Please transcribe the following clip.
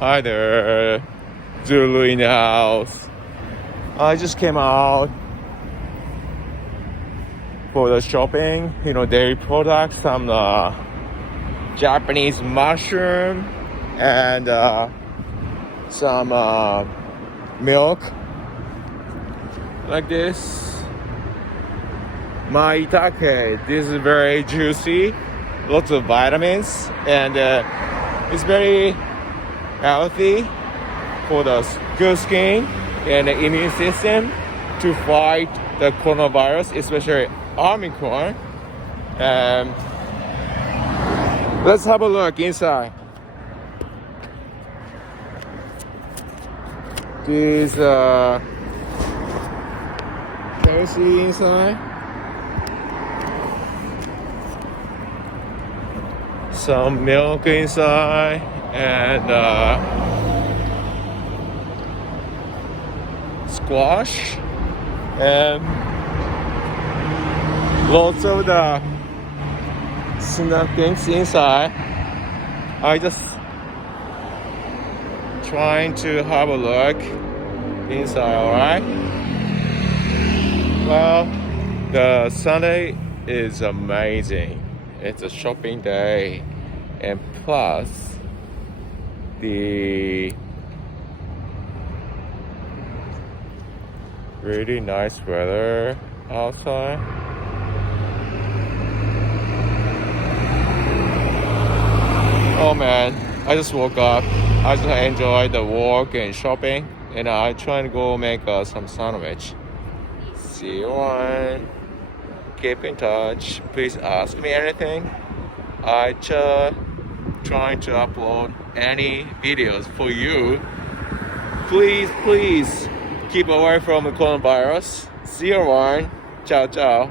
Hi there, Zulu in the house. I just came out for the shopping, dairy products, some Japanese mushroom, and some milk, like this. Maitake, this is very juicy, lots of vitamins, and it's very healthy for the good skin and the immune system to fight the coronavirus, especially Omicron. Let's have a look inside. This can you see inside? Some milk inside and squash and lots of the snack things inside. I just trying to have a look inside, alright? Well, the Sunday is amazing. It's a shopping day, and plus the really nice weather outside. Oh man, I just woke up. I just enjoyed the walk and shopping, and I try to go make some sandwich. See you on. Keep in touch. Please ask me anything. I just trying to upload any videos for you. Please keep away from the coronavirus. See you around. Ciao, ciao.